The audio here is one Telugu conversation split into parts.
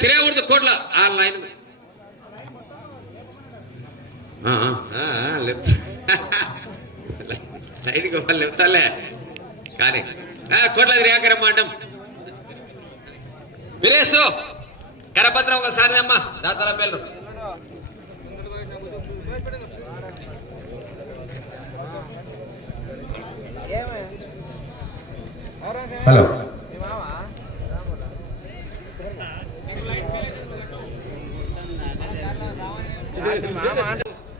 తిరగకూడదు కోట్ల. ఆ లైన్ ఆ, ఆ, లైన్కి వాళ్ళు చెప్తాలే కానీ కోట్ల తిరగాకరమ్మ అంటాం విలేసు కరపత్రం ఒకసారి అమ్మా. దాతల పేర్లు. హలో.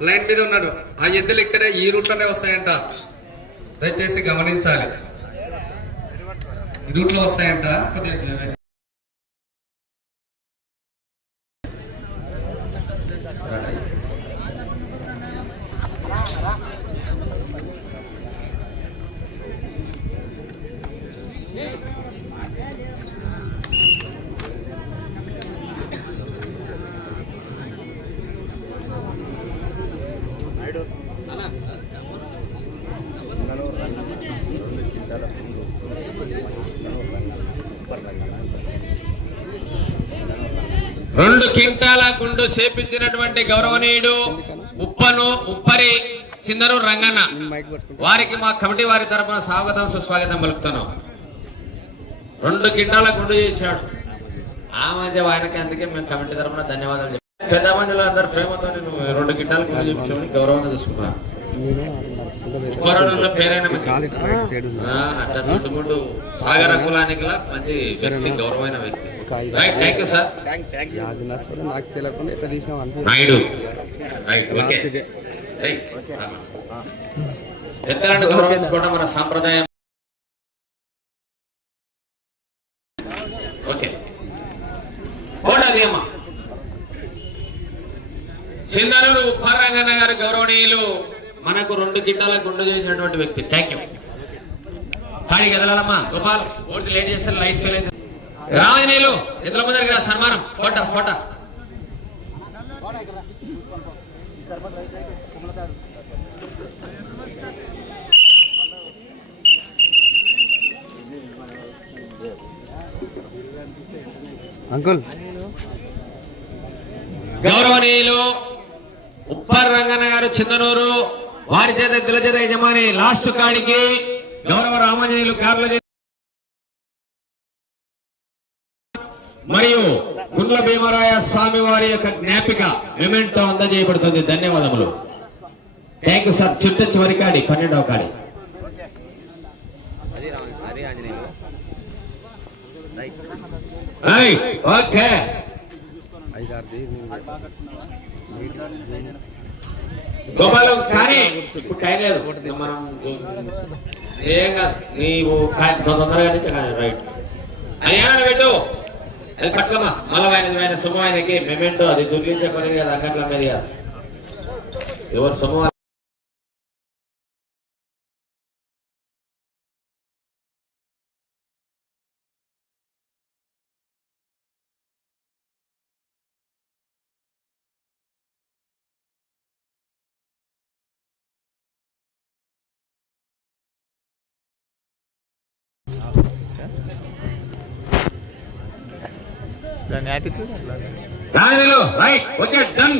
లైన్ మీద ఉన్నాడు. ఆ ఎద్దులు ఇక్కడే ఈ రూట్లోనే వస్తాయంట. దయచేసి గమనించాలి. ఈ రూట్లో వస్తాయంట. కొద్దిగా రెండు క్వింటాల గుండు చేపించినటువంటి గౌరవనీయుడు ఉప్పను ఉప్పరి చిందరు రంగన్న. వారికి మా కమిటీ వారి తరపున స్వాగతం సుస్వాగతం పలుకుతున్నాం. రెండు క్వింటాల గుండు చేశాడు. ఆ మధ్య వారికి అందుకే మేము కమిటీ తరపున ధన్యవాదాలు పెద్ద మందిలో అందరు ప్రేమతో నేను రెండు క్వింటాల గుండు చేయించామని గౌరవంగా చూసుకున్నాను ఉప్పరంలో పేరైన అట్లా సుట్టుముట్టు సాగర కులానికి మంచి వ్యక్తి గౌరవమైన వ్యక్తి. నష్టం నాకు తెలియకుండా ఎట్లా తీసినాం రైట్ పెద్దలను గౌరవించుకోవడం మన సాంప్రదాయం. ఓకే అమ్మా చిందనూరు ఉప్పారంగన్న గారు గౌరవనీయులు మనకు రెండు గిట్టాల గుండు చేసినటువంటి వ్యక్తి. థ్యాంక్ యూ ఖాళీ కదలమ్మా గోపాల్. ఓటు లేట్ చేస్తారు లైట్ ఫెయిల్ అయితే రాజనీయులు ఇతర ముందరికి రా సన్మానం. Photo photo. అంకుల్. గౌరవనీయులు ఉప్పర్ రంగన్న గారు చిందనూరు వారి చేత దిలచేత యజమాని లాస్ట్ కాడికి గౌరవ రామాంజనేయులు కార్ల స్వామి వారి యొక్క జ్ఞాపిక మెమెంటో అందజేయబడుతుంది. ధన్యవాదములు. థ్యాంక్ యూ సార్ చిట్ట చివరి కాడి పన్నెండవ కాడి. ఓకే. ఐదారుది గోపాలం ఇప్పుడు టైం లేదు. మనం ఏం కాదు. నీవు తొందరగా రైట్. అయ్యా పెట్టు పట్టుకోమా మలమైనది శుభమైనకి మెమెంటో అది దుర్లించకూడదు కదా అంగట్ల మీద. ఎవరు శుభం దాని యాటిట్యూడ్ అట్లా రాజులు రైట్ ఓకే డన్.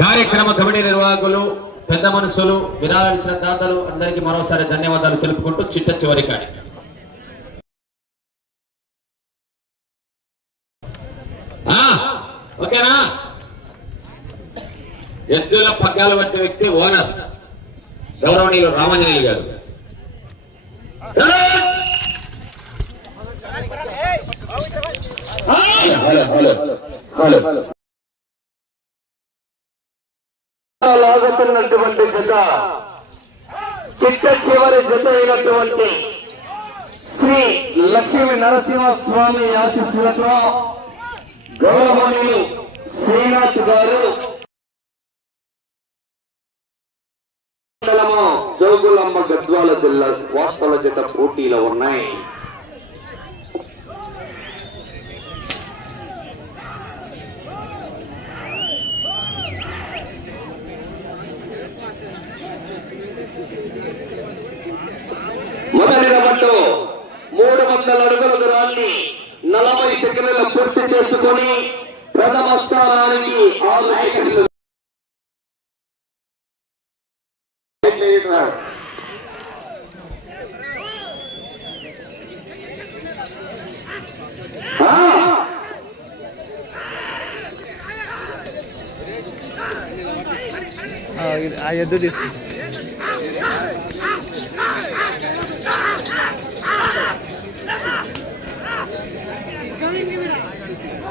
కార్యక్రమ కమిటీ నిర్వాహకులు పెద్ద మనుషులు వినాలించిన దాతలు అందరికీ మరోసారి ధన్యవాదాలు తెలుపుకుంటూ చిట్ట చివరి కార్యక్రమం. ఓకేనా? ఎద్దుల పగ్గాలు పట్టిన వ్యక్తి ఓనర్. గౌరవనీయులు రామంజనేయులు గారు. లాగుతున్నటువంటి జత చిట్ట చివరి జత అయినటువంటి శ్రీ లక్ష్మీ నరసింహ స్వామి ఆశీస్సులతో గౌరవనీయులు శ్రీనాథ్ గారు జోగులమ్మ గద్వాల జిల్లా వార్తల జత పోటీలో ఉన్నాయి. మొదటి రౌండ్లో వందల అడుగుల దూరాన్ని నలభై సెకండ్ల పూర్తి చేసుకొని ప్రథమ స్థానానికి ఆరు సెకండ్లు ఆ! ఎద్దు తీసుకుంటా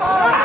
Oh!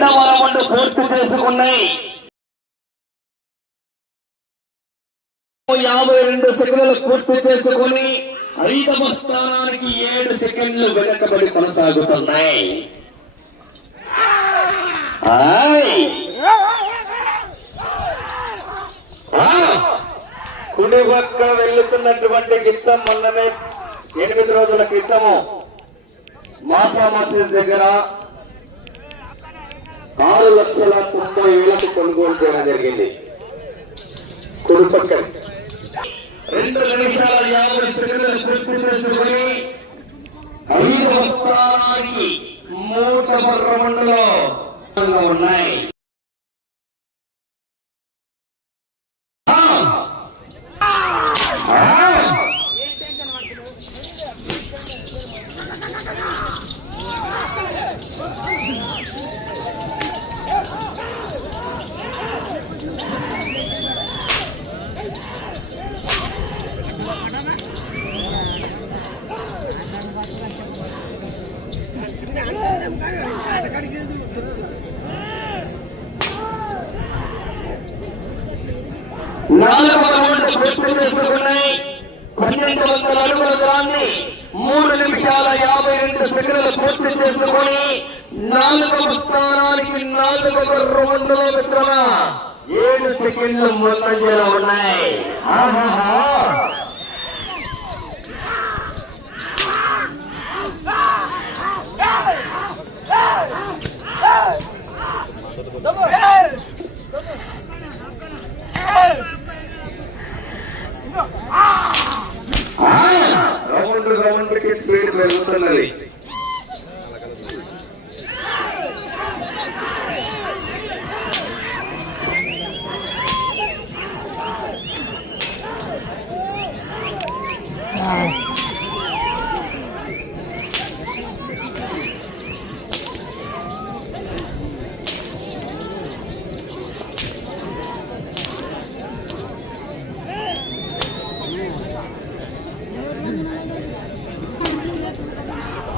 రెండవ పూర్తి చేసుకున్నాయి. యాభై రెండు సెకండ్లు పూర్తి చేసుకుని ఐదవ స్థానానికి ఏడు సెకండ్లు వెనకబడి కొనసాగుతున్నాయి. కుడి పక్క వెళ్తున్నటువంటి గిత్తం మొన్ననే ఎనిమిది రోజుల క్రితము మాసా మసీద్ దగ్గర ఆరు లక్షల తొంభై వేలకు కొనుగోలు చేయడం జరిగింది. కుడిపక్క రెండు నిమిషాల యాభై సెకండ్లు పూర్తి చేసుకుని ఐదవ స్థానానికి మూట రౌండ్లో ఉన్నాయి నాలుగవ రౌండ్ పూర్తి చేసుకున్నాయి పన్నెండు వందల అడుగుల దూరాన్ని మూడు నిమిషాల యాభై రెండు సెకండ్లు పూర్తి చేసుకొని నాలుగవ స్థానానికి నాలుగవ రౌండ్ మిత్రమా ఏడు సెకండ్లు ముందంజలో ఉన్నాయి ఆహాహా. స్పీడ్ పెరుగుతున్నది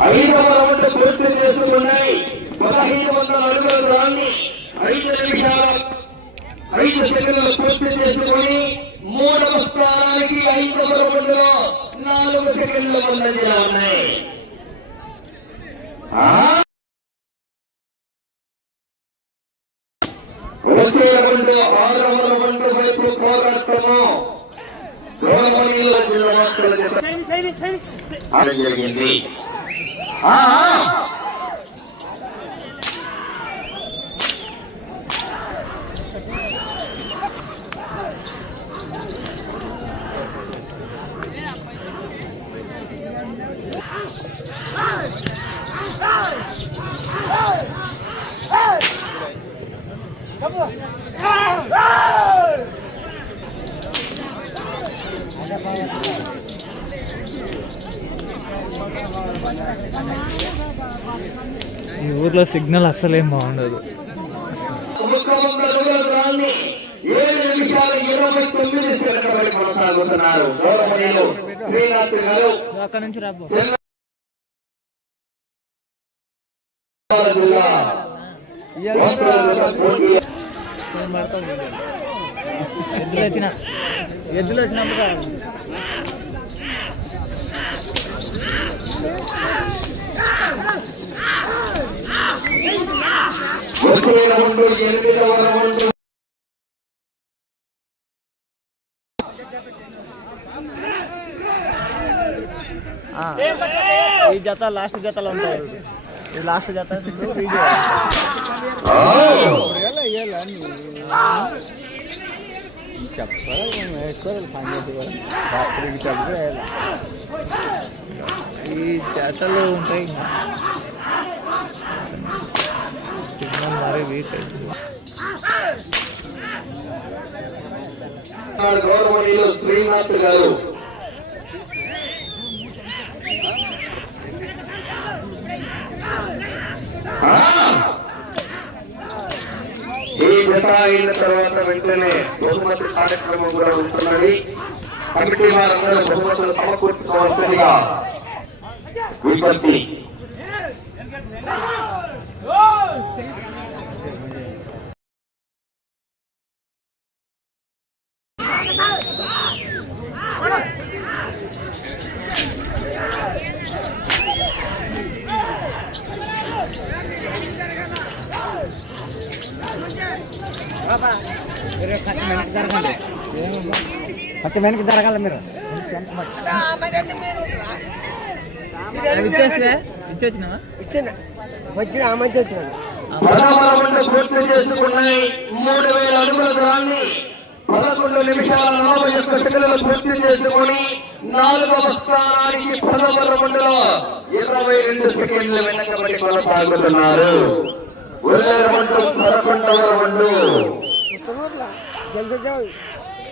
ఐదవ రౌండ్ పూర్తి చేసుకున్నాయి పదహైదు వందల అడుగుల దూరాన్ని ఐదు నిమిషాల ఐదు సెకండ్లు పూర్తి చేసుకుని మూడవ స్థానానికి ఐదవ రౌండ్లో నాలుగు సెకండ్ల ముందంజలో ఉన్నాయి. ఆ? వచ్చే రౌండ్ ఆరవ రౌండ్ వైపు పోరాటము. జరిగింది ఊర్లో సిగ్నల్ అస్సలేం బాగుండదు. అక్కడ నుంచి రాబో ఎద్దులు వచ్చిన ఎద్దులు వచ్చినప్పుడు ఈ జత లాస్ట్ జతలు ఉంటాయి ఈ లాస్ట్ జత చూడు, వీడియో. ఈ జతలు ఉంటాయి సిగ్నల్ మరీ వీక్ అవుతుంది శ్రీనాథ్ గారు ఈ జత అయిన తర్వాత వెంటనే బహుమతి కార్యక్రమం కూడా ఉంటున్నది కమిటీ వారందరూ బహుమతులు సమకూర్చుకోవాల్సిందిగా విజ్ఞప్తి కొంచెం వెనక్కి జరగాలి మీరు ఇచ్చేస్తే ఇచ్చొచ్చినావా వచ్చిన ఆ మంచి వచ్చిన పదమూడు పూర్తి చేసుకున్నాయి. మూడు వేల అడుగుల దూరాన్ని పదకొండు నిమిషాల నలభై ఒక్క సెకండ్లు పూర్తి చేసుకుని నాలుగవ స్థానానికి పదమూడు రౌండ్లో ఇరవై రెండు సెకండ్ల వెనకబడి కొనసాగుతున్నారు. పదకొండవ రౌండ్.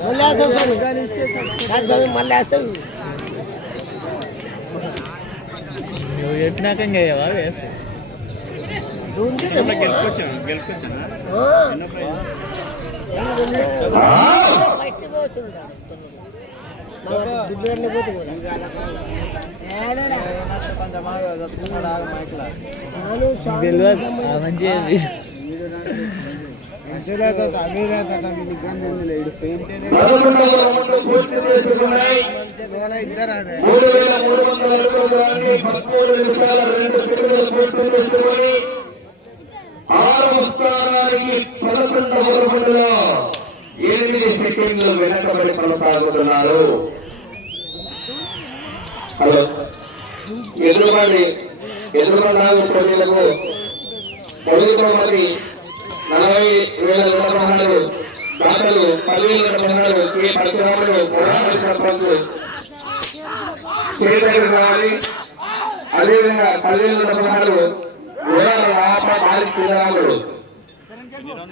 ఏవా వేస్తే తెలియదు ఆ మంచిగా పదకొండవ రౌండ్ పూర్తి చేసుకున్నాయి మూడు వేల మూడు వందల అడుగుల దూరాన్ని పదమూడు నిమిషాల రెండు సెకండ్లు పూర్తి చేసుకుని ఆరవ స్థానానికి పదకొండవ రౌండ్లో ఎనిమిది సెకండ్లు వెనకబడి కొనసాగుతున్నారు హలో ఎదురుపడి ఎదురుపడి ప్రజలకు పొదుగుకోమని నలభై వేల నూట పదహారు దాతలు పదివేల నూట సర్పంచ్ రావాలి అదేవిధంగా పదివేల పదహారు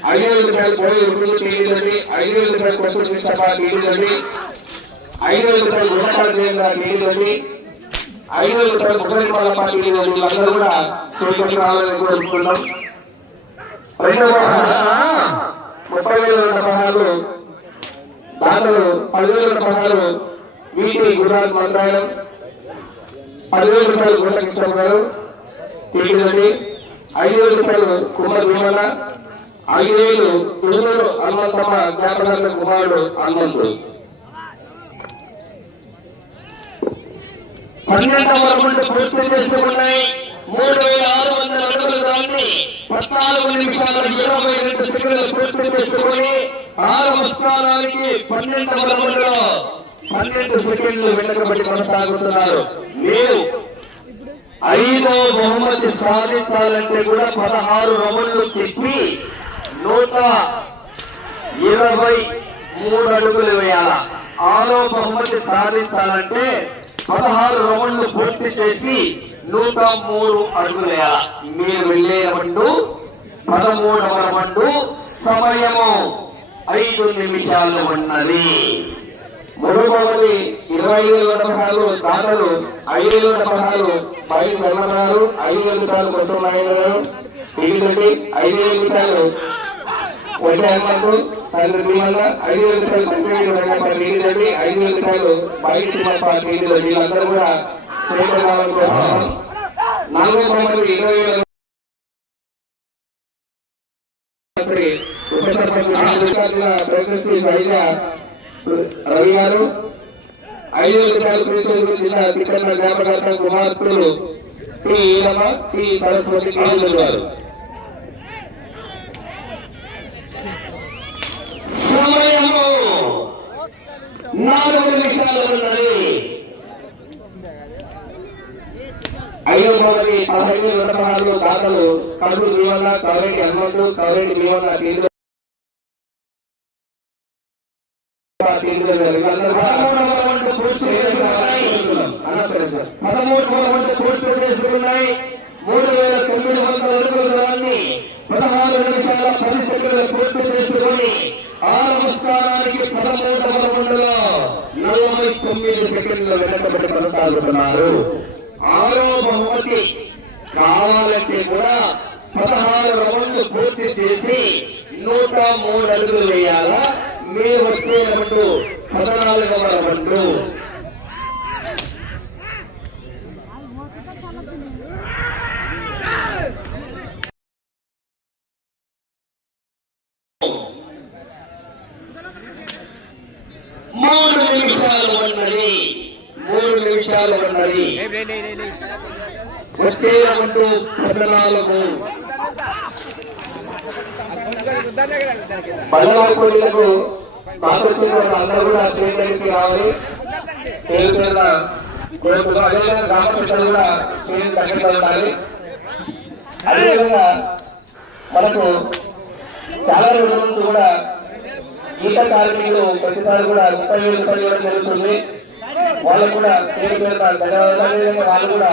ఐదు వేల రూపాయలు పోయి ఉరుకులు తీయదండి ఐదు వేల రూపాయలు కొత్త తీయదండి ఐదు వేల రూపాయలు గుణపాలు చేయంగా తీయదండి ఐదు వేల రూపాయలు ముప్పై వీళ్ళందరూ కూడా చేపట్టి రావాలని కోరుకుంటున్నాం రెండవ ముప్పై వేల నూట పదహారు పదివేల రూపాయలు వీటి గుజరాత్ మంత్రాలయం పదివేల రూపాయలు గుంట కిషోర్ గారు తీయదండి ఐదు వేల రూపాయలు కుమార్ భీమన్న ఐదు వేలు గురువులు హనుమంతమ్మ జ్ఞాపకార్థ కుమారుడు హనుమంతుడు. పన్నెండవ వరకు పూర్తి చేస్తూ ఉన్నాయి. మూడు వేల ఆరు వందల అడుగుల దాన్ని పద్నాలుగు నిమిషాల ఇరవై రెండు సెకండ్లు పూర్తి చేసుకుని ఆరవ స్థానానికి పన్నెండు రౌండ్ పన్నెండు సెకండ్లు వెనుకబడి కొనసాగుతున్నారు. మీరు ఐదో బహుమతి సాధించాలంటే కూడా పదహారు రౌండ్లు తిప్పి నూట ఇరవై మూడు అడుగులు వేయాల? ఆరో బహుమతి సాధించాలంటే పదహారు రౌండ్లు పూర్తి చేసి నూట మూడు అడుగులు వేయాల మీరు వెళ్ళే రౌండు పదమూడవ రౌండు సమయము ఐదు నిమిషాలు ఉన్నది. మూడవది ఇరవై వేల పదహారు దాతలు ఐదు వేల పదహారు బయట జన్మన్నారు ఐదు నిమిషాలు. రూపాయలు కొట్టున్నాయి మిగిలింది ఐదు నిమిషాలు రూపాయలు వచ్చే ఐదు వేల రూపాయలు పంచాయతీ రంగంపై ఐదు వేల బయట వీళ్ళందరూ కూడా ఇరవై రవి గారు ఐదు రూపాయలు జిల్లా జ్ఞాపకార్థం కుమార్తెలు టి ఈరమ్మ టి సరస్వతి గారు సమయము నాలుగు నిమిషాలు ఉన్నది. ఐదో మొదటి పదహైదు రెండు పదహారు దాతలు కడుపు భీమన్న కవరేటి హనుమంతు కవరేటి భీమన్న కేంద్ర చేసుకున్నాయి మూడు వేల తొమ్మిది వందల అడుగుల పదహారు నిమిషాల పది సెకండ్లు పూర్తి చేసుకుని ఆరవ స్థానానికి పదమూడు రౌండ్లో నలభై తొమ్మిది సెకండ్ల వెనకబడి కొనసాగుతున్నారు. ఆరో బహుమతి కావాలంటే కూడా పదహారు రౌండ్లు పూర్తి చేసి నూట మూడు అడుగులు వేయాలా? మీ వచ్చే రౌండ్ పద్నాలుగవ రౌండ్ మూడు నిమిషాలు ఉన్నది మూడు నిమిషాలు ఉన్నది వచ్చే రౌండ్ పద్నాలుగు బలవాళ్ళకు పాత్రలు అందరూ కూడా చేయడానికి రావాలి. పేరు పేరున అదేవిధంగా గ్రామ ప్రజలు కూడా చేయడం దగ్గరగా ఉండాలి అదేవిధంగా మనకు చాలా రోజుల నుంచి కూడా ఈత కార్మికులు ప్రతిసారి కూడా ముప్పై వేలు రూపాయలు ఇవ్వడం జరుగుతుంది. వాళ్ళకు కూడా పేరు పేరున ధన్యవాదాలు. అదేవిధంగా వాళ్ళు కూడా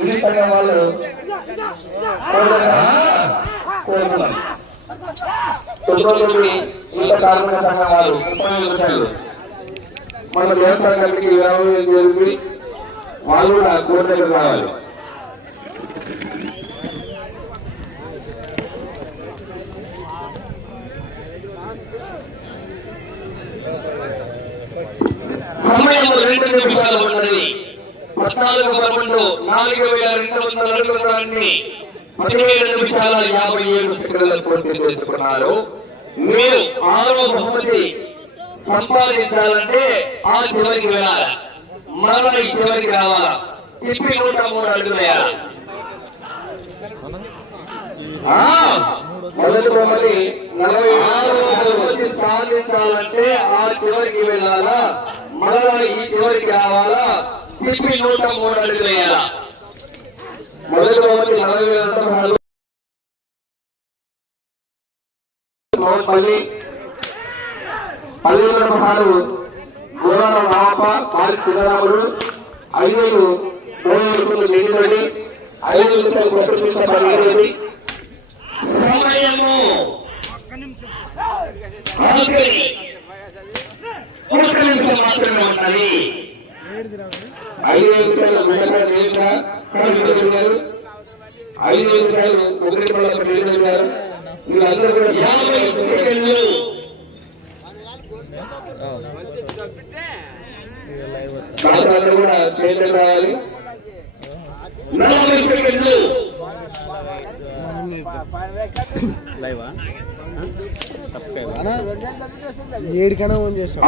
ఉలి సంఘం వాళ్ళు కోరుకున్నారు తొమ్మిది ఈత కార్మిక సంఘం వాళ్ళు ముప్పై వేల రూపాయలు మన దేవస్థానానికి జరిగింది వాళ్ళు కూడా కోర్టు దగ్గర రావాలి. సమయం రెండు నిమిషాలు ఉన్నది. పద్నాలుగు పదకొండు నాలుగు వేల రెండు వందల అడుగుల దూరాన్ని పదిహేడు నిమిషాల యాభై ఏడు సెకండ్లు పూర్తి చేసుకున్నారు. మీరు ఆరో బహుమతి సంపాదించాలంటే ఆ చివరికి వెళ్ళాలి. మరణ ఈ చివరికి రావాలా? తిప్పి నూట మూడు అడుగులు. వేయాలి మొదటి బొమ్మని నలభై ఆరు బహుమతి సాధించాలంటే ఆ చివరికి వెళ్ళాలా? మరలా ఈ చివరికి రావాలా? నూట మూడు అడుగులు వేయాలా మొదటి బహుమతి నలభై వేల రూపాయలు పదివేల పదహారు గోరాల రామప్ప పాలి చిన్నరాముడు. ఐదు వేలు మూడు రూపాయలు ఐదు రూపాయలు సమయము. ఆఖరి ఒక్క నిమిషం మాత్రమే ఉన్నది. ఐదు వేల ఐదు వేల ఒకటి వీళ్ళందరూ కూడా యాభై సెకండ్లు కూడా రావాలి నలభై సెకండ్లు. లైవా? ఏడుకైనా ఫోన్ చేస్తాం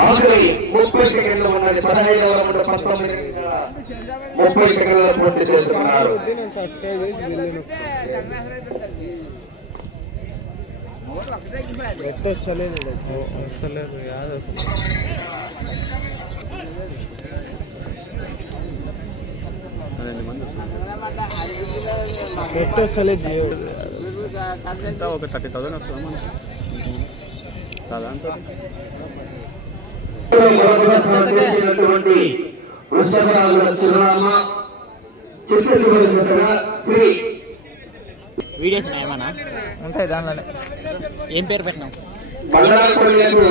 ముప్పై సెకండ్లు ఉన్నది పదహైదవ రౌండ్ పంతొమ్మిది ముప్పై సెకండ్లు పూర్తి చేస్తున్నారు. నేను సబ్స్క్రైబ్ చేసి వెళ్ళాను నెట్ వస్తలేదు యాద్ వస్తుంది పన్నెండు మంది నెట్ వస్తలేదు జియో ఎంత ఒక థర్టీ థౌసండ్ వస్తుందా మనకి కాదా అంత చేసినటువంటి వృషభరాజుల చిరునామా చిత్తూరు శ్రీ వీడియోస్ ఏమన్నా ఉంటాయి దానిలోనే ఏం పేరు పెట్టినావు బండకొండకు